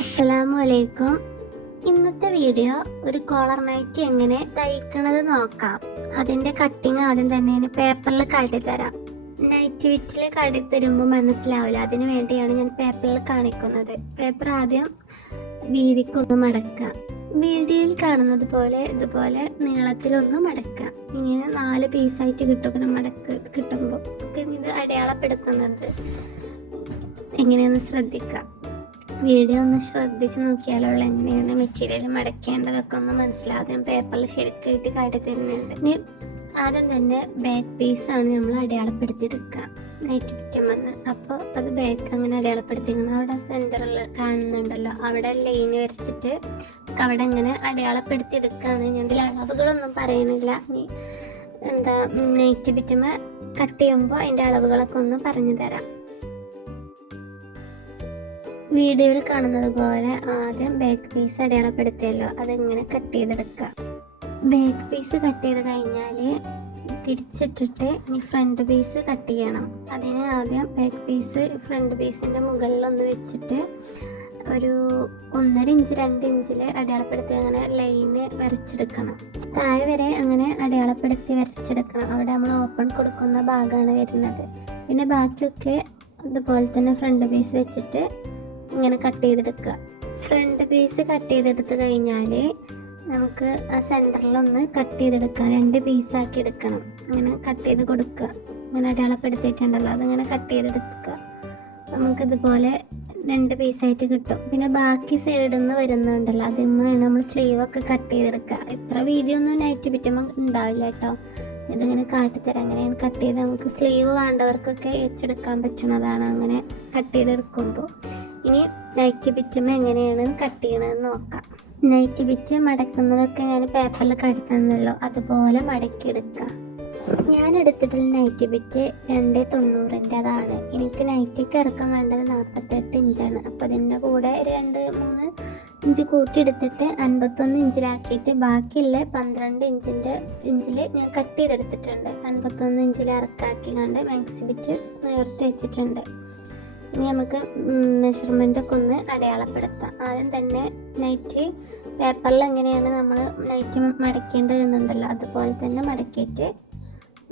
അസ്സലാമു അലൈക്കും ഇന്നത്തെ വീഡിയോ ഒരു കോളർ നൈറ്റ് എങ്ങനെ തയ്ക്കണത് നോക്കാം. അതിന്റെ കട്ടിങ് ആദ്യം തന്നെ പേപ്പറിൽ കാട്ടിത്തരാം നൈറ്റ് വിറ്റിൽ കാട്ടിത്തരുമ്പോൾ മനസ്സിലാവില്ല അതിനു വേണ്ടിയാണ് ഞാൻ പേപ്പറിൽ കാണിക്കുന്നത്. പേപ്പർ ആദ്യം വീതിക്കൊന്ന് മടക്കുക. വീഡിയോയിൽ കാണുന്നത് പോലെ ഇതുപോലെ നീളത്തിലൊന്ന് മടക്കുക. ഇങ്ങനെ നാല് പീസായിട്ട് കിട്ടും. മടക്ക് കിട്ടുമ്പോൾ ഇത് അടയാളപ്പെടുത്തുന്നത് എങ്ങനെയെന്ന് ശ്രദ്ധിക്കാം. വീഡിയോ ഒന്ന് ശ്രദ്ധിച്ച് നോക്കിയാലുള്ള എങ്ങനെയാണ് മെറ്റീരിയൽ മടക്കേണ്ടതൊക്കെ ഒന്ന് മനസ്സിലാവും ഞാൻ പേപ്പറിൽ ശരിക്കായിട്ട് കാട്ടി തരുന്നുണ്ട്. ഇനി ആദ്യം തന്നെ ബാക്ക് ആണ് നമ്മൾ അടയാളപ്പെടുത്തിയെടുക്കുക നൈറ്റ് പിറ്റം വന്ന്. അപ്പോൾ അത് ബാക്ക് അങ്ങനെ അടയാളപ്പെടുത്തിക്കണം അവിടെ സെന്ററിൽ കാണുന്നുണ്ടല്ലോ. അവിടെ ലൈൻ വരച്ചിട്ട് അവിടെ ഇങ്ങനെ അടയാളപ്പെടുത്തിയെടുക്കുകയാണ് ഞാൻ ഇതിൽ അളവുകളൊന്നും പറയണില്ല ഇനി എന്താ നൈറ്റ് പിറ്റമ കട്ട് ചെയ്യുമ്പോൾ അതിന്റെ അളവുകളൊക്കെ ഒന്ന് പറഞ്ഞു തരാം. വീഡിയോയിൽ കാണുന്നത് പോലെ ആദ്യം ബാക്ക് പീസ് അടയാളപ്പെടുത്തിയല്ലോ. അതെങ്ങനെ കട്ട് ചെയ്തെടുക്കുക. ബാക്ക് പീസ് കട്ട് ചെയ്ത് കഴിഞ്ഞാൽ തിരിച്ചിട്ടിട്ട് ഇനി ഫ്രണ്ട് പീസ് കട്ട് ചെയ്യണം. അതിന് ആദ്യം ബാക്ക് പീസ് ഫ്രണ്ട് പീസിന്റെ മുകളിലൊന്ന് വെച്ചിട്ട് ഒരു ഒന്നര ഇഞ്ച് രണ്ട് ഇഞ്ചിൽ അടയാളപ്പെടുത്തി അങ്ങനെ ലൈന് വരച്ചെടുക്കണം. താഴെ വരെ അങ്ങനെ അടയാളപ്പെടുത്തി വരച്ചെടുക്കണം. അവിടെ നമ്മൾ ഓപ്പൺ കൊടുക്കുന്ന ഭാഗമാണ് വരുന്നത്. പിന്നെ ബാക്കിയൊക്കെ അതുപോലെ തന്നെ ഫ്രണ്ട് പീസ് വെച്ചിട്ട് ഇങ്ങനെ കട്ട് ചെയ്തെടുക്കുക. ഫ്രണ്ട് പീസ് കട്ട് ചെയ്തെടുത്ത് കഴിഞ്ഞാൽ നമുക്ക് ആ സെന്ററിലൊന്ന് കട്ട് ചെയ്തെടുക്കണം രണ്ട് പീസാക്കി എടുക്കണം. ഇങ്ങനെ കട്ട് ചെയ്ത് കൊടുക്കുക. ഇങ്ങനെ അടയാളപ്പെടുത്തിയിട്ടുണ്ടല്ലോ. അതിങ്ങനെ കട്ട് ചെയ്തെടുക്കുക. നമുക്കിതുപോലെ രണ്ട് പീസായിട്ട് കിട്ടും. പിന്നെ ബാക്കി സൈഡിൽ നിന്ന് വരുന്നുണ്ടല്ലോ. അതിന്മേ നമ്മൾ സ്ലീവൊക്കെ കട്ട് ചെയ്തെടുക്കുക. ഇത്ര വീതിയൊന്നും നൈറ്റ് പിറ്റുമ്പോൾ ഉണ്ടാവില്ല കേട്ടോ. ഇതിങ്ങനെ കാട്ടിത്തരാം. അങ്ങനെയാണ് കട്ട് ചെയ്ത് നമുക്ക് സ്ലീവ് വേണ്ടവർക്കൊക്കെ വെച്ചെടുക്കാൻ പറ്റുന്നതാണ്. അങ്ങനെ കട്ട് ചെയ്തെടുക്കുമ്പോൾ. ഇനി നൈറ്റ് ബിറ്റും എങ്ങനെയാണ് കട്ട് ചെയ്യണമെന്ന് നോക്കാം. നൈറ്റ് ബിറ്റ് മടക്കുന്നതൊക്കെ ഞാൻ പേപ്പറിൽ കടത്തുന്നല്ലോ അതുപോലെ മടക്കി എടുക്കാം. ഞാൻ എടുത്തിട്ടുള്ള നൈറ്റ് ബിറ്റ് രണ്ട് തൊണ്ണൂറിന്റെ അതാണ് എനിക്ക് നൈറ്റിക്ക് ഇറക്കം വേണ്ടത് നാൽപ്പത്തെട്ട് ഇഞ്ചാണ് അപ്പോൾ അതിന്റെ കൂടെ രണ്ട് മൂന്ന് ഇഞ്ച് കൂട്ടി എടുത്തിട്ട് അൻപത്തൊന്ന് ഇഞ്ചിലാക്കിയിട്ട് ബാക്കിയുള്ള പന്ത്രണ്ട് ഇഞ്ചിന്റെ ഇഞ്ചിൽ ഞാൻ കട്ട് ചെയ്തെടുത്തിട്ടുണ്ട്. അൻപത്തൊന്ന് ഇഞ്ചിൽ ഇറക്കാക്കി കണ്ട് മാക്സി ബിറ്റ് ഉയർത്തി വെച്ചിട്ടുണ്ട്. ഇനി നമുക്ക് മെഷർമെന്റ് ഒക്കെ ഒന്ന് അടയാളപ്പെടുത്താം. ആദ്യം തന്നെ നൈറ്റ് പേപ്പറിൽ എങ്ങനെയാണ് നമ്മൾ നൈറ്റ് മടക്കേണ്ടത് എന്നുണ്ടല്ലോ അതുപോലെ തന്നെ മടക്കിയിട്ട്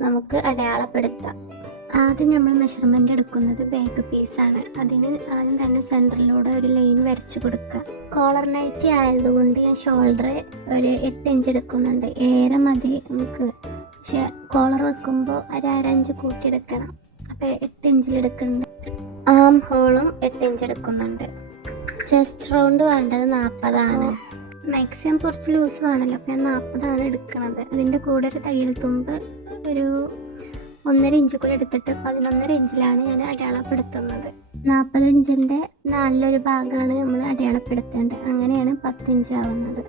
നമുക്ക് അടയാളപ്പെടുത്താം. ആദ്യം നമ്മൾ മെഷർമെന്റ് എടുക്കുന്നത് ബാക്ക് പീസാണ് അതിന് ആദ്യം തന്നെ സെന്ററിലൂടെ ഒരു ലൈൻ വരച്ച് കൊടുക്കുക. കോളർ നൈറ്റ് ആയതുകൊണ്ട് ഞാൻ ഷോൾഡർ ഒരു എട്ട് ഇഞ്ച് എടുക്കുന്നുണ്ട്. ഏറെ മതി നമുക്ക്. പക്ഷെ കോളർ വെക്കുമ്പോൾ ഒരു അരഞ്ച് കൂട്ടിയെടുക്കണം അപ്പോൾ എട്ട് ഇഞ്ചിൽ എടുക്കുന്നുണ്ട്. ആം ഹോളും എട്ട് ഇഞ്ച് എടുക്കുന്നുണ്ട്. ചെസ്റ്റ് റൗണ്ട് വേണ്ടത് നാൽപ്പതാണ് മാക്സിമം കുറച്ച് ലൂസ് വേണമല്ലോ അപ്പോൾ ഞാൻ നാൽപ്പതാണ് എടുക്കുന്നത് അതിന്റെ കൂടെ ഒരു തയ്യൽ തുമ്പ് ഒരു ഒന്നര ഇഞ്ച് കൂടെ എടുത്തിട്ട് പതിനൊന്നര ഇഞ്ചിലാണ് ഞാൻ അടയാളപ്പെടുത്തുന്നത്. നാൽപ്പത് ഇഞ്ചിന്റെ നാലിലൊരു ഭാഗമാണ് നമ്മൾ അടയാളപ്പെടുത്തേണ്ടത്. അങ്ങനെയാണ് പത്ത് ഇഞ്ച് ആവുന്നത്.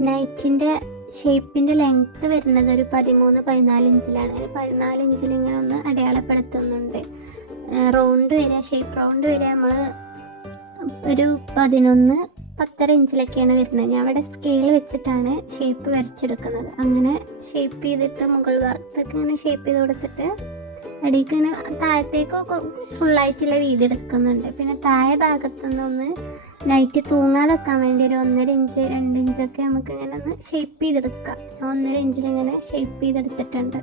നൈറ്റിന്റെ ഷേപ്പിന്റെ ലെങ്ത്ത് വരുന്നത് ഒരു പതിമൂന്ന് പതിനാല് ഇഞ്ചിലാണ് പതിനാല് ഇഞ്ചിൽ ഇങ്ങനെ ഒന്ന് അടയാളപ്പെടുത്തുന്നുണ്ട്. റൗണ്ട് വരിക ഷേപ്പ് റൗണ്ട് വരിക. നമ്മൾ ഒരു പതിനൊന്ന് പത്തര ഇഞ്ചിലൊക്കെയാണ് വരുന്നത്. ഞാൻ അവിടെ സ്കെയിൽ വെച്ചിട്ടാണ് ഷേപ്പ് വരച്ചെടുക്കുന്നത്. അങ്ങനെ ഷേപ്പ് ചെയ്തിട്ട് മുകൾ ഭാഗത്തൊക്കെ ഇങ്ങനെ ഷേപ്പ് ചെയ്ത് കൊടുത്തിട്ട് അടിക്ക് ഇങ്ങനെ താഴത്തേക്ക് ഫുള്ളായിട്ടുള്ള വീതി എടുക്കുന്നുണ്ട്. പിന്നെ താഴെ ഭാഗത്തുനിന്നൊന്ന് നൈറ്റ് തൂങ്ങാതെക്കാൻ വേണ്ടി ഒരു ഒന്നര ഇഞ്ച് രണ്ട് ഇഞ്ചൊക്കെ നമുക്ക് ഇങ്ങനെ ഒന്ന് ഷേപ്പ് ചെയ്തെടുക്കാം. ഒന്നര ഇഞ്ചിൽ ഇങ്ങനെ ഷേപ്പ് ചെയ്തെടുത്തിട്ടുണ്ട്.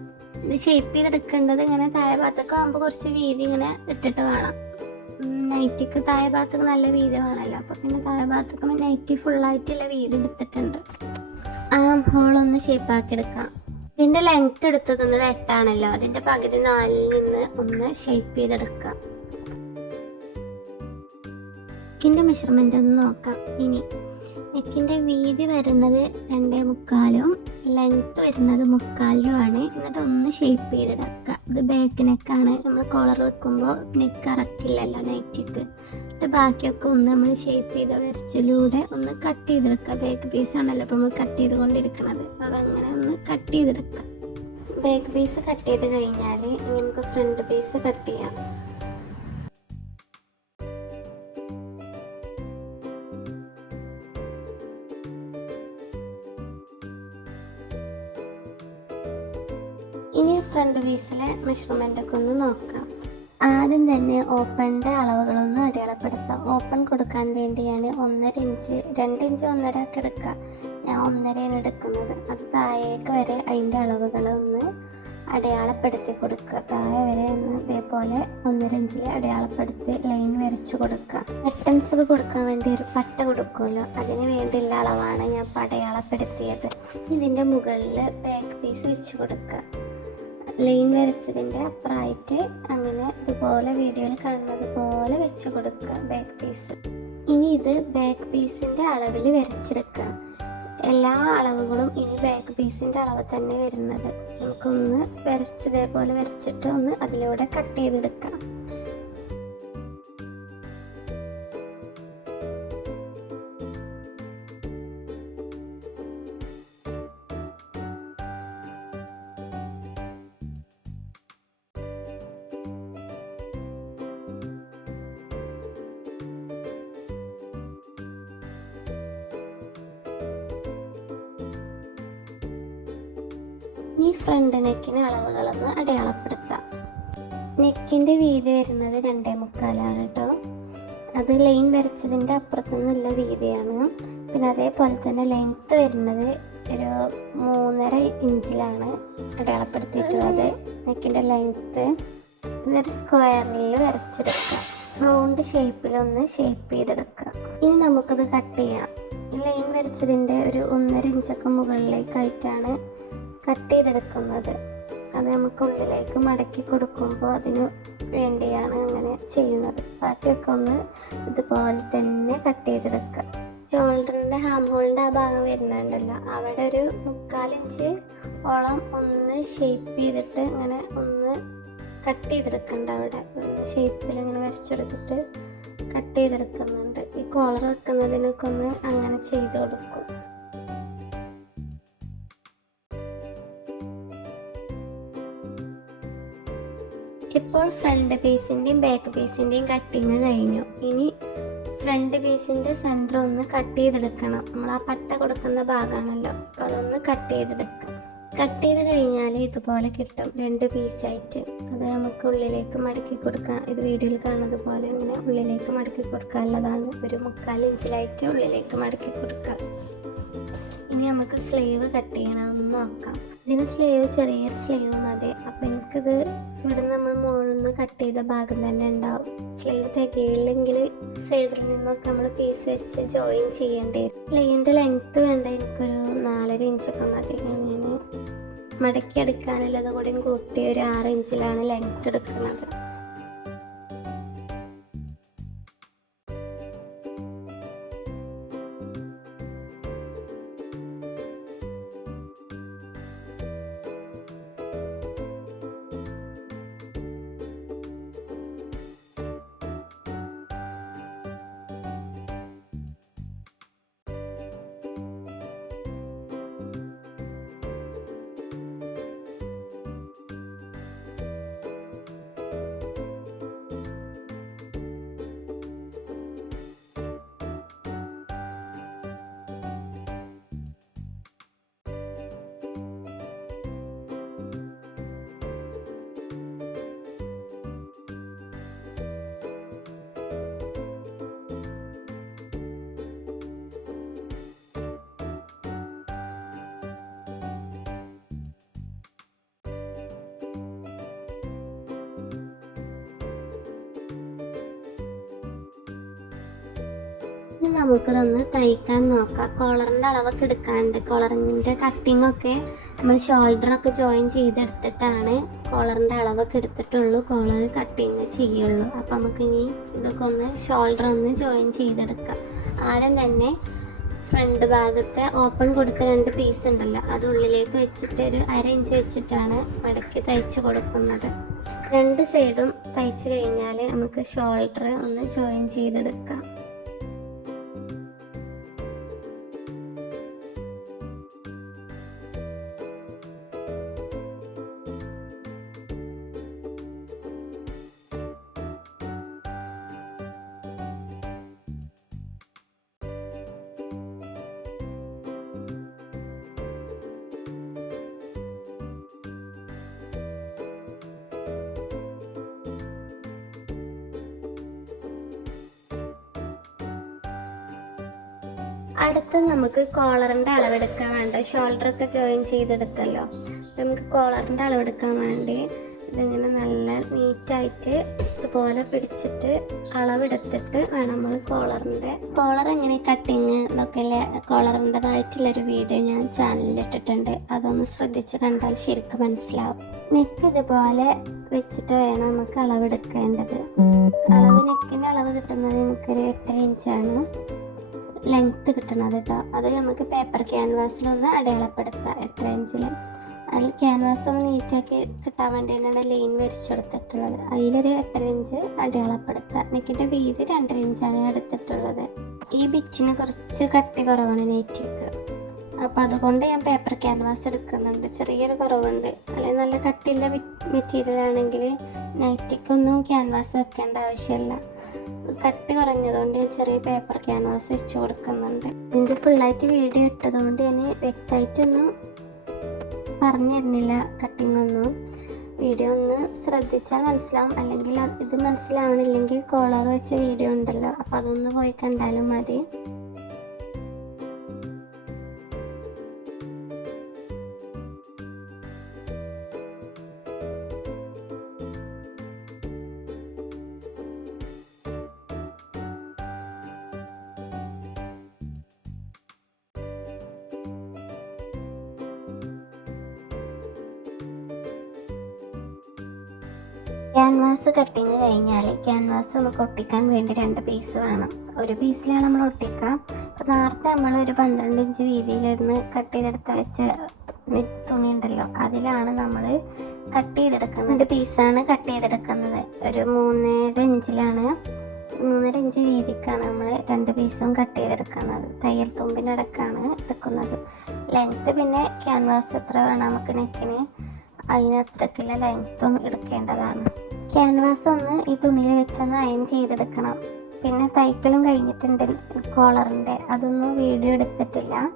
ഇത് ഷേപ്പ് ചെയ്തെടുക്കേണ്ടത് ഇങ്ങനെ താഴെ ഭാഗത്തൊക്കെ ആകുമ്പോൾ കുറച്ച് വീതി ഇങ്ങനെ ഇട്ടിട്ട് വേണം. നൈറ്റിക്ക് താഴെ ഭാഗത്തൊക്കെ നല്ല വീതി വേണമല്ലോ. അപ്പോൾ പിന്നെ താഴെ ഭാഗത്തൊക്കെ നൈറ്റി ഫുള്ളായിട്ടുള്ള വീതി എടുത്തിട്ടുണ്ട്. ആം ഹോൾ ഒന്ന് ഷേപ്പാക്കി എടുക്കാം. ഇതിന്റെ ലെങ്ത് എടുത്തത് എട്ടാണല്ലോ അതിന്റെ പകുതി നാലിൽ നിന്ന് ഒന്ന് ഷേപ്പ് ചെയ്തെടുക്കാം. ഇതിന്റെ മെഷർമെന്റ് ഒന്ന് നോക്കാം. ഇനി നെക്കിന്റെ വീതി വരുന്നത് രണ്ടേ മുക്കാലും ലെങ്ത്ത് വരുന്നത് മുക്കാലിലുമാണ് എന്നിട്ട് ഒന്ന് ഷേപ്പ് ചെയ്തെടുക്കുക. ഇത് ബാക്ക് നെക്കാണ് നമ്മൾ കോളർ വെക്കുമ്പോൾ നെക്ക് അറക്കില്ലല്ലോ നൈറ്റിക്ക് എന്നിട്ട് ബാക്കിയൊക്കെ ഒന്ന് നമ്മൾ ഷേപ്പ് ചെയ്ത വരച്ചിലൂടെ ഒന്ന് കട്ട് ചെയ്തെടുക്കുക. ബാക്ക് പീസ് ആണല്ലോ അപ്പോൾ നമ്മൾ കട്ട് ചെയ്തുകൊണ്ടിരിക്കുന്നത് അതങ്ങനെ ഒന്ന് കട്ട് ചെയ്തെടുക്കുക. ബാക്ക് പീസ് കട്ട് ചെയ്ത് കഴിഞ്ഞാൽ നമുക്ക് ഫ്രണ്ട് പീസ് കട്ട് ചെയ്യാം. ഫ്രണ്ട് പീസിലെ മെഷർമെന്റ് ഒക്കെ ഒന്ന് നോക്കാം. ആദ്യം തന്നെ ഓപ്പണിന്റെ അളവുകളൊന്നും അടയാളപ്പെടുത്താം. ഓപ്പൺ കൊടുക്കാൻ വേണ്ടി ഞാൻ ഒന്നര ഇഞ്ച് രണ്ട് ഇഞ്ച് ഒന്നര ഒക്കെ എടുക്കാം ഞാൻ ഒന്നരയാണ് എടുക്കുന്നത്. അത് താഴേക്ക് വരെ അതിന്റെ അളവുകളൊന്ന് അടയാളപ്പെടുത്തി കൊടുക്കുക. താഴെ വരെ ഒന്ന് ഇതേപോലെ ഒന്നര ഇഞ്ചിൽ അടയാളപ്പെടുത്തി ലൈൻ വരച്ചു കൊടുക്കുക. ബട്ടൺസ് കൊടുക്കാൻ വേണ്ടി ഒരു പട്ട കൊടുക്കുമല്ലോ. അതിന് വേണ്ടിയുള്ള അളവാണ് ഞാൻ അടയാളപ്പെടുത്തിയത്. ഇതിന്റെ മുകളിൽ ബാക്ക് പീസ് വെച്ച് കൊടുക്കുക. ലൈൻ വരച്ചതിന്റെ അപ്പുറമായിട്ട് അങ്ങനെ ഇതുപോലെ വീഡിയോയിൽ കാണുന്നത് പോലെ വെച്ച് കൊടുക്കുക ബാക്ക് പീസ് ഇനി ഇത് ബാക്ക് പീസിന്റെ അളവിൽ വരച്ചെടുക്കുക. എല്ലാ അളവുകളും ഇനി ബാക്ക് പീസിന്റെ അളവ് തന്നെ വരുന്നത്. നമുക്കൊന്ന് വരച്ചതേപോലെ വരച്ചിട്ട് ഒന്ന് അതിലൂടെ കട്ട് ചെയ്തെടുക്കാം. ഈ ഫ്രണ്ട് നെക്കിന് അളവുകളൊന്ന് അടയാളപ്പെടുത്താം. നെക്കിന്റെ വീതി വരുന്നത് രണ്ടേ മുക്കാലാണ് കേട്ടോ അത് ലൈൻ വരച്ചതിന്റെ അപ്പുറത്തുനിന്നുള്ള വീതിയാണ്. പിന്നെ അതേപോലെ തന്നെ ലെങ്ത്ത് വരുന്നത് ഒരു മൂന്നര ഇഞ്ചിലാണ് അടയാളപ്പെടുത്തിയിട്ടുള്ളത്. നെക്കിന്റെ ലെങ്ത്ത് ഇതൊരു സ്ക്വയറിൽ വരച്ചെടുക്കുക റൗണ്ട് ഷേപ്പിലൊന്ന് ഷേപ്പ് ചെയ്തെടുക്കുക ഇനി നമുക്കത് കട്ട് ചെയ്യാം. ലൈൻ വരച്ചതിന്റെ ഒരു ഒന്നര ഇഞ്ചൊക്കെ മുകളിലേക്കായിട്ടാണ് കട്ട് ചെയ്തെടുക്കുന്നത് അത് നമുക്ക് ഉള്ളിലേക്ക് മടക്കി കൊടുക്കുമ്പോൾ അതിന് വേണ്ടിയാണ് അങ്ങനെ ചെയ്യുന്നത്. ബാക്കിയൊക്കെ ഒന്ന് ഇതുപോലെ തന്നെ കട്ട് ചെയ്തെടുക്കുക ഷോൾഡറിന്റെ ഹാം ഹോളിന്റെ ആ ഭാഗം വരുന്നുണ്ടല്ലോ. അവിടെ ഒരു മുക്കാലിഞ്ച് ഓളം ഒന്ന് ഷേപ്പ് ചെയ്തിട്ട് ഇങ്ങനെ ഒന്ന് കട്ട് ചെയ്തെടുക്കുന്നുണ്ട് അവിടെ. ഒന്ന് ഷേപ്പിൽ ഇങ്ങനെ വരച്ചെടുത്തിട്ട് കട്ട് ചെയ്തെടുക്കുന്നുണ്ട് ഈ കോളർ വെക്കുന്നതിനൊക്കെ ഒന്ന് അങ്ങനെ ചെയ്ത് കൊടുക്കും. ഫ്രണ്ട് പീസിന്റെയും ബാക്ക് പീസിന്റെയും കട്ടിങ് കഴിഞ്ഞു. ഇനി ഫ്രണ്ട് പീസിന്റെ സെന്റർ ഒന്ന് കട്ട് ചെയ്തെടുക്കണം. നമ്മൾ ആ പട്ട കൊടുക്കുന്ന ഭാഗമാണല്ലോ. അപ്പോൾ അതൊന്ന് കട്ട് ചെയ്തെടുക്കാം. കട്ട് ചെയ്ത് കഴിഞ്ഞാൽ ഇതുപോലെ കിട്ടും. രണ്ട് പീസായിട്ട് അത് നമുക്ക് ഉള്ളിലേക്ക് മടക്കി കൊടുക്കാം. ഇത് വീഡിയോയിൽ കാണുന്നത് പോലെ ഇങ്ങനെ ഉള്ളിലേക്ക് മടക്കി കൊടുക്കാനുള്ളതാണ്. ഒരു മുക്കാൽ ഇഞ്ചിലായിട്ട് ഉള്ളിലേക്ക് മടക്കി കൊടുക്കാം. ഇനി നമുക്ക് സ്ലീവ് കട്ട് ചെയ്യണമെന്ന് നോക്കാം. ഇതിന് സ്ലീവ് ചെറിയൊരു സ്ലീവ് മതി. അപ്പം എനിക്കിത് ഇവിടെ നമ്മൾ മുകളിൽ നിന്ന് കട്ട് ചെയ്ത ഭാഗം തന്നെ ഉണ്ടാവും. സ്ലീവ് തികയില്ലെങ്കിൽ സൈഡിൽ നിന്നൊക്കെ നമ്മൾ പീസ് വെച്ച് ജോയിൻ ചെയ്യേണ്ടി വരും. സ്ലീവിന്റെ ലെങ്ത്ത് വേണ്ട എനിക്കൊരു നാലര ഇഞ്ചൊക്കെ മതി. ഞാൻ മടക്കി എടുക്കാനുള്ളത് കൂടി കൂട്ടി ഒരു ആറ് ഇഞ്ചിലാണ് ലെങ്ത്ത് എടുക്കുന്നത്. നമുക്കിതൊന്ന് തയ്ക്കാൻ നോക്കാം. കോളറിന്റെ അളവൊക്കെ എടുക്കാണ്ട് കോളറിന്റെ കട്ടിംഗ് ഒക്കെ നമ്മൾ ഷോൾഡറൊക്കെ ജോയിൻ ചെയ്തെടുത്തിട്ടാണ് കോളറിന്റെ അളവൊക്കെ എടുത്തിട്ടുള്ളൂ കോളർ കട്ടിങ് ചെയ്യുള്ളൂ. അപ്പം നമുക്ക് ഇനി ഇതൊക്കെ ഒന്ന് ഷോൾഡർ ഒന്ന് ജോയിൻ ചെയ്തെടുക്കാം. ആദ്യം തന്നെ ഫ്രണ്ട് ഭാഗത്തെ ഓപ്പൺ കൊടുത്ത രണ്ട് പീസ് ഉണ്ടല്ലോ അത് ഉള്ളിലേക്ക് വെച്ചിട്ട് ഒരു അര ഇഞ്ച് വെച്ചിട്ടാണ് മടക്കി തയ്ച്ച് കൊടുക്കുന്നത്. രണ്ട് സൈഡും തയ്ച്ച് കഴിഞ്ഞാൽ നമുക്ക് ഷോൾഡർ ഒന്ന് ജോയിൻ ചെയ്തെടുക്കാം. അടുത്ത് നമുക്ക് കോളറിന്റെ അളവെടുക്കാൻ വേണ്ട. ഷോൾഡറൊക്കെ ജോയിൻ ചെയ്തെടുത്തല്ലോ. നമുക്ക് കോളറിന്റെ അളവെടുക്കാൻ വേണ്ടി ഇതിങ്ങനെ നല്ല നീറ്റായിട്ട് ഇതുപോലെ പിടിച്ചിട്ട് അളവെടുത്തിട്ട് വേണം നമ്മൾ കോളറിന്റെ കോളർ എങ്ങനെ കട്ടിങ് ഇതൊക്കെ കോളറിന്റെതായിട്ടുള്ളൊരു വീഡിയോ ഞാൻ ചാനലിൽ ഇട്ടിട്ടുണ്ട്. അതൊന്ന് ശ്രദ്ധിച്ച് കണ്ടാൽ ശരിക്കും മനസ്സിലാവും. നെക്ക് ഇതുപോലെ വെച്ചിട്ട് വേണം നമുക്ക് അളവെടുക്കേണ്ടത്. അളവ് നെക്കിന്റെ അളവ് കിട്ടുന്നത് നമുക്കൊരു എട്ട് ഇഞ്ചാണ് ലെങ്ത്ത് കിട്ടണത് കേട്ടോ അത് നമുക്ക് പേപ്പർ ക്യാൻവാസിലൊന്ന് അടയാളപ്പെടുത്താം. എത്ര ഇഞ്ചിൽ അതിൽ ക്യാൻവാസ് ഒന്ന് നീറ്റാക്കി കിട്ടാൻ വേണ്ടിയിട്ടാണ് ലൈൻ വരച്ചെടുത്തിട്ടുള്ളത് അതിലൊരു എട്ടര ഇഞ്ച് അടയാളപ്പെടുത്തുക നെക്കിന്റെ വീതി രണ്ടര ഇഞ്ചാണ് എടുത്തിട്ടുള്ളത്. ഈ ബിറ്റിന് കുറച്ച് കട്ടി കുറവാണ് നെറ്റിക്ക് അപ്പം അതുകൊണ്ട് ഞാൻ പേപ്പർ ക്യാൻവാസ് എടുക്കുന്നുണ്ട്. ചെറിയൊരു കുറവുണ്ട്. അല്ലെങ്കിൽ നല്ല കട്ടിയുള്ള മെറ്റീരിയൽ ആണെങ്കിൽ നൈറ്റിക്കൊന്നും ക്യാൻവാസ് വെക്കേണ്ട ആവശ്യമില്ല. കട്ടി കുറഞ്ഞതുകൊണ്ട് ഞാൻ ചെറിയ പേപ്പർ ക്യാൻവാസ് വെച്ച് കൊടുക്കുന്നുണ്ട്. ഇതിന്റെ ഫുള്ളായിട്ട് വീഡിയോ ഇട്ടതുകൊണ്ട് ഞാൻ വ്യക്തമായിട്ടൊന്നും പറഞ്ഞു തരുന്നില്ല കട്ടിംഗ് ഒന്നും. വീഡിയോ ഒന്ന് ശ്രദ്ധിച്ചാൽ മനസ്സിലാവും. അല്ലെങ്കിൽ ഇത് മനസ്സിലാവണില്ലെങ്കിൽ കോളർ വെച്ച വീഡിയോ ഉണ്ടല്ലോ. അപ്പോൾ അതൊന്ന് പോയി കണ്ടാലും മതി. ക്യാൻവാസ് കട്ടിങ് കഴിഞ്ഞാൽ ക്യാൻവാസ് നമുക്ക് ഒട്ടിക്കാൻ വേണ്ടി രണ്ട് പീസ് വേണം. ഒരു പീസിലാണ് നമ്മൾ ഒട്ടിക്കുക അപ്പോൾ നേരത്തെ നമ്മൾ ഒരു പന്ത്രണ്ട് ഇഞ്ച് വീതിയിലിരുന്ന് കട്ട് ചെയ്തെടുത്ത് വെച്ച തുണി ഉണ്ടല്ലോ അതിലാണ് നമ്മൾ കട്ട് ചെയ്തെടുക്കുന്നത്. രണ്ട് പീസാണ് കട്ട് ചെയ്തെടുക്കുന്നത്. ഒരു മൂന്നര ഇഞ്ചിലാണ് മൂന്നര ഇഞ്ച് വീതിക്കാണ് നമ്മൾ രണ്ട് പീസും കട്ട് ചെയ്തെടുക്കുന്നത്. തയ്യൽ തുമ്പിനടക്കാണ് എടുക്കുന്നത്. ലെങ്ത്ത് പിന്നെ ക്യാൻവാസ് എത്ര വേണം നമുക്ക് നെക്കിന് അതിനത്രക്കുള്ള ലെങ്ത്തും എടുക്കേണ്ടതാണ്. ക്യാൻവാസ് ഒന്ന് ഈ തുണിയിൽ വെച്ചൊന്ന് അയൺ ചെയ്തെടുക്കണം. പിന്നെ തയ്ക്കലും കഴിഞ്ഞിട്ടുണ്ട് കോളറിന്റെ അതൊന്നും വീഡിയോ എടുത്തിട്ടില്ല.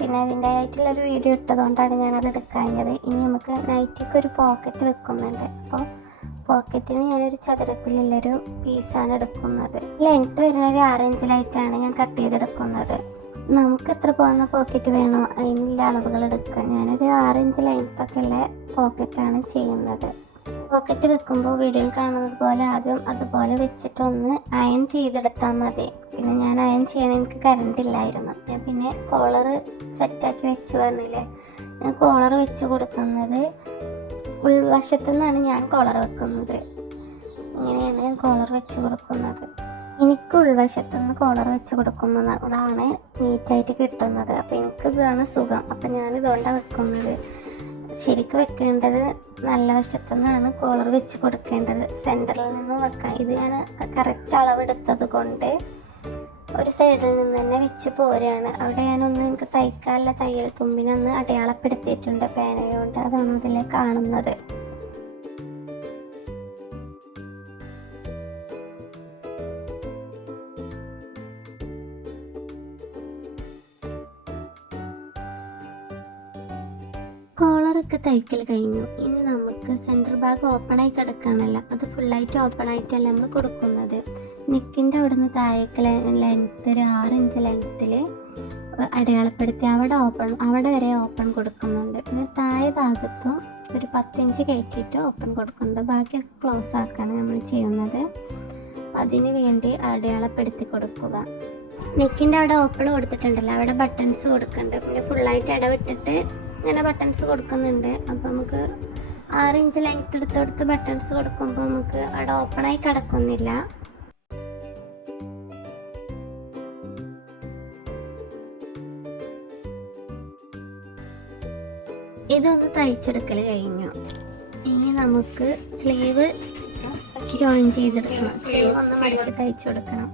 പിന്നെ അതിന്റെ ആയിട്ടുള്ളൊരു വീഡിയോ ഇട്ടതുകൊണ്ടാണ് ഞാനത് എടുക്കാഞ്ഞത്. ഇനി നമുക്ക് നൈറ്റിക്ക് ഒരു പോക്കറ്റ് വെക്കുന്നുണ്ട്. അപ്പോൾ പോക്കറ്റിന് ഞാനൊരു ചതുരത്തിലുള്ളൊരു പീസാണ് എടുക്കുന്നത്. ലെങ്ത് വരുന്ന ഒരു ഇഞ്ചിലായിട്ടാണ് ഞാൻ കട്ട് ചെയ്തെടുക്കുന്നത്. നമുക്ക് എത്ര പോകുന്ന പോക്കറ്റ് വേണോ? അതിനുള്ള അളവുകൾ എടുക്കുക. ഞാനൊരു ആറിഞ്ച് ഉള്ള പോക്കറ്റാണ് ചെയ്യുന്നത്. പോക്കറ്റ് വെക്കുമ്പോൾ വീഡിയോയിൽ കാണുന്നത് പോലെ ആദ്യം അതുപോലെ വെച്ചിട്ടൊന്ന് അയൺ ചെയ്തെടുത്താൽ മതി. പിന്നെ ഞാൻ അയൺ ചെയ്യാൻ എനിക്ക് കറണ്ട് ഇല്ലായിരുന്നു. ഞാൻ പിന്നെ കോളർ സെറ്റാക്കി വെച്ചു വന്നില്ലേ? ഞാൻ കോളർ വെച്ച് കൊടുക്കുന്നത് ഉൾവശത്തു നിന്നാണ് ഞാൻ കോളർ വെക്കുന്നത്. ഇങ്ങനെയാണ് ഞാൻ കോളർ വെച്ച് കൊടുക്കുന്നത്. എനിക്ക് ഉൾവശത്തുനിന്ന് കോളർ വെച്ച് കൊടുക്കുമ്പോഴാണ് നീറ്റായിട്ട് കിട്ടുന്നത്. അപ്പം എനിക്ക് ഇതാണ് സുഖം. അപ്പം ഞാൻ ഇതുകൊണ്ടാണ് വെക്കുന്നത്. ശരിക്കും വെക്കേണ്ടത് നല്ല വശത്തു നിന്നാണ് കോളർ വെച്ച് കൊടുക്കേണ്ടത്. സെന്ററിൽ നിന്ന് വെക്കാം ഇത് ഞാൻ കറക്റ്റ് അളവെടുത്തത് കൊണ്ട് ഒരു സൈഡിൽ നിന്ന് തന്നെ വെച്ച് പോരുകയാണ് അവിടെ ഞാനൊന്ന് എനിക്ക് തയ്ക്കാനുള്ള തയ്യൽ തുമ്പിനൊന്ന് അടയാളപ്പെടുത്തിയിട്ടുണ്ട്. പേനയോണ്ട്. അതാണ് അതിൽ കാണുന്നത്. കോളറൊക്കെ തയ്ക്കൽ കഴിഞ്ഞു. ഇനി നമുക്ക് സെന്റർ ഭാഗം ഓപ്പൺ ആയി കിടക്കുകയാണല്ലോ അത് ഫുള്ളായിട്ട് ഓപ്പൺ ആയിട്ടല്ല നമ്മൾ കൊടുക്കുന്നത്. നെക്കിന്റെ അവിടെ നിന്ന് താഴേക്ക് ലെങ്ത്ത് ഒരു ആറ് ഇഞ്ച് ലെങ്ത്തിൽ അടയാളപ്പെടുത്തി അവിടെ ഓപ്പൺ അവിടെ വരെ ഓപ്പൺ കൊടുക്കുന്നുണ്ട്. പിന്നെ താഴെ ഭാഗത്തും ഒരു പത്തിഞ്ച് കയറ്റിയിട്ട് ഓപ്പൺ കൊടുക്കുന്നുണ്ട്. ബാക്കിയൊക്കെ ക്ലോസ് ആക്കാണ് നമ്മൾ ചെയ്യുന്നത്. അതിന് വേണ്ടി അടയാളപ്പെടുത്തി കൊടുക്കുക. നെക്കിന്റെ അവിടെ ഓപ്പൺ കൊടുത്തിട്ടുണ്ടല്ലോ. അവിടെ ബട്ടൺസ് കൊടുക്കുന്നുണ്ട്. പിന്നെ ഫുള്ളായിട്ട് ഇടവിട്ടിട്ട് ഇങ്ങനെ ബട്ടൺസ് കൊടുക്കുന്നുണ്ട്. അപ്പോൾ നമുക്ക് ആറ് ഇഞ്ച് ലെങ്ത് എടുത്തെടുത്ത് ബട്ടൺസ് കൊടുക്കുമ്പോൾ നമുക്ക് അവിടെ ഓപ്പണായി കിടക്കുന്നില്ല. ഇതൊന്ന് തയ്ച്ചെടുക്കൽ കഴിഞ്ഞു. ഇനി നമുക്ക് സ്ലീവ് ജോയിൻ ചെയ്തെടുക്കണം. സ്ലീവ് ഒന്ന് മടക്കി തയ്ച്ചു കൊടുക്കണം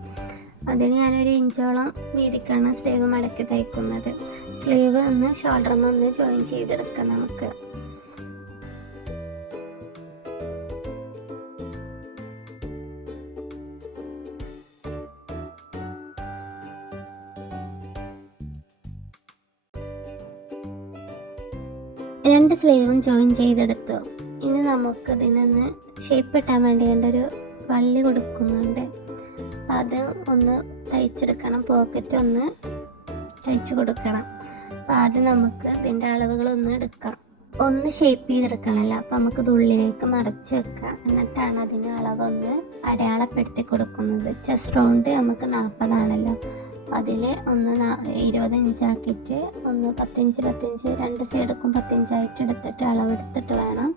അതിന് ഞാനൊരു ഇഞ്ചോളം വീതിക്കാണ് സ്ലീവ് മടക്കി തയ്ക്കുന്നത്. സ്ലീവ് ഒന്ന് ഷോൾഡറിൽ ഒന്ന് ജോയിൻ ചെയ്തെടുക്കാം നമുക്ക്. രണ്ട് സ്ലീവും ജോയിൻ ചെയ്തെടുത്തു. ഇനി നമുക്ക് ഇതിനൊന്ന് ഷേപ്പ് ഇട്ടാൻ വേണ്ടി ഒരു വള്ളി കൊടുക്കുന്നുണ്ട്. അത് ഒന്ന് തയ്ച്ചെടുക്കണം. പോക്കറ്റ് ഒന്ന് തയ്ച്ചു കൊടുക്കണം. അപ്പം ആദ്യം നമുക്ക് ഇതിന്റെ അളവുകളൊന്ന് എടുക്കാം. ഒന്ന് ഷേപ്പ് ചെയ്തെടുക്കണമല്ലോ അപ്പോൾ നമുക്ക് ഉള്ളിലേക്ക് മറച്ച് വെക്കാം. എന്നിട്ടാണ് അതിന് അളവൊന്ന് അടയാളപ്പെടുത്തി കൊടുക്കുന്നത്. ചെസ്റ്റ് റൗണ്ട് നമുക്ക് നാൽപ്പതാണല്ലോ അതിൽ ഒന്ന് ഇരുപത് ഇഞ്ചാക്കിയിട്ട് ഒന്ന് പത്തിഞ്ച് പത്തിഞ്ച് രണ്ട് സൈഡുക്കും പത്തിഞ്ചായിട്ട് എടുത്തിട്ട് അളവെടുത്തിട്ട് വേണം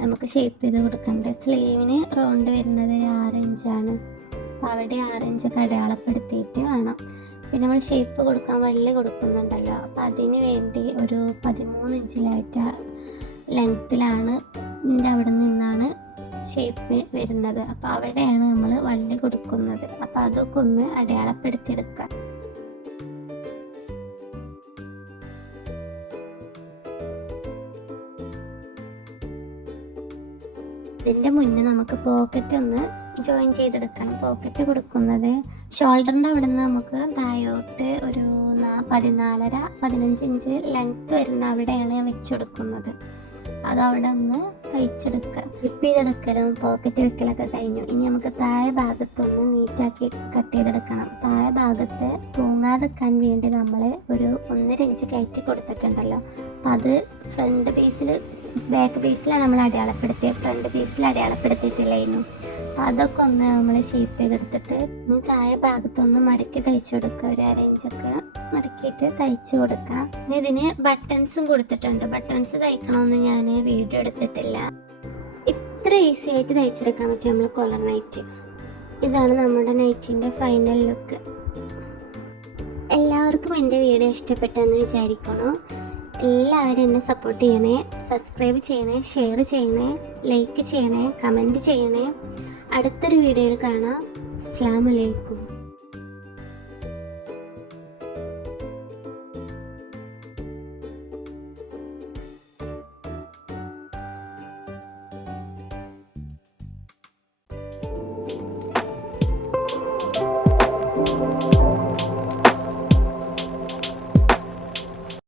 നമുക്ക് ഷേപ്പ് ചെയ്ത് കൊടുക്കേണ്ടത്. സ്ലീവിന് റൗണ്ട് വരുന്നത് ആറ് ഇഞ്ചാണ് അവിടെ ആറ് ഇഞ്ചൊക്കെ അടയാളപ്പെടുത്തിയിട്ട് വേണം. പിന്നെ നമ്മൾ ഷേപ്പ് കൊടുക്കാൻ വല്ല കൊടുക്കുന്നുണ്ടല്ലോ. അപ്പോൾ അതിന് വേണ്ടി ഒരു പതിമൂന്ന് ഇഞ്ചിലായിട്ട് ലെങ്ത്തിലാണ് എന്റെ അവിടെ നിന്നാണ് ഷേപ്പ് വരുന്നത്. അപ്പോൾ അവിടെയാണ് നമ്മൾ വല്ല കൊടുക്കുന്നത്. അപ്പോൾ അതൊക്കെ ഒന്ന് അടയാളപ്പെടുത്തിയെടുക്കുക. ഇതിന്റെ മുന്നേ നമുക്ക് പോക്കറ്റ് ഒന്ന് ജോയിൻ ചെയ്തെടുക്കണം. പോക്കറ്റ് കൊടുക്കുന്നത് ഷോൾഡറിന്റെ അവിടെ നിന്ന് നമുക്ക് താഴോട്ട് ഒരു പതിനാലര പതിനഞ്ച് ഇഞ്ച് ലെങ്ത് വരുന്ന അവിടെയാണ് ഞാൻ വെച്ചെടുക്കുന്നത്. അത് അവിടെ ഒന്ന് തയ്ച്ചെടുക്കുക ടിപ്പ് ചെയ്തെടുക്കലും പോക്കറ്റ് വെക്കലൊക്കെ കഴിഞ്ഞു. ഇനി നമുക്ക് താഴെ ഭാഗത്തൊന്ന് നീറ്റാക്കി കട്ട് ചെയ്തെടുക്കണം. താഴെ ഭാഗത്ത് തൂങ്ങാതെക്കാൻ വേണ്ടി നമ്മൾ ഒരു ഒന്നര ഇഞ്ച് കയറ്റി കൊടുത്തിട്ടുണ്ടല്ലോ. അപ്പം അത് ഫ്രണ്ട് പീസിൽ ബാക്ക് പീസിലാണ് നമ്മൾ അടയാളപ്പെടുത്തിയത് ഫ്രണ്ട് പീസിൽ അടയാളപ്പെടുത്തിയിട്ടില്ലായിരുന്നു. അപ്പം അതൊക്കെ ഒന്ന് നമ്മൾ ഷേപ്പ് ചെയ്തെടുത്തിട്ട് ഇനി താഴെ ഭാഗത്തൊന്ന് മടക്കി തയ്ച്ചു കൊടുക്കുക. ഒരു അര ഇഞ്ചൊക്കെ മടക്കിയിട്ട് തയ്ച്ചു കൊടുക്കുക. ഇനി ഇതിന് ബട്ടൺസും കൊടുത്തിട്ടുണ്ട്. ബട്ടൺസ് തയ്ക്കണമെന്ന് ഞാൻ വീഡിയോ എടുത്തിട്ടില്ല. ഇത്ര ഈസി ആയിട്ട് തയ്ച്ചെടുക്കാൻ പറ്റും നമ്മൾ കോളർ നൈറ്റ് ഇതാണ് നമ്മുടെ നൈറ്റിന്റെ ഫൈനൽ ലുക്ക് എല്ലാവർക്കും എന്റെ വീഡിയോ ഇഷ്ടപ്പെട്ടെന്ന് വിചാരിക്കണം എല്ലാവരും എന്നെ സപ്പോർട്ട് ചെയ്യണേ സബ്സ്ക്രൈബ് ചെയ്യണേ ഷെയർ ചെയ്യണേ ലൈക്ക് ചെയ്യണേ കമന്റ് ചെയ്യണേ. അടുത്തൊരു വീഡിയോയിൽ കാണാം. അസ്ലാമലൈക്കും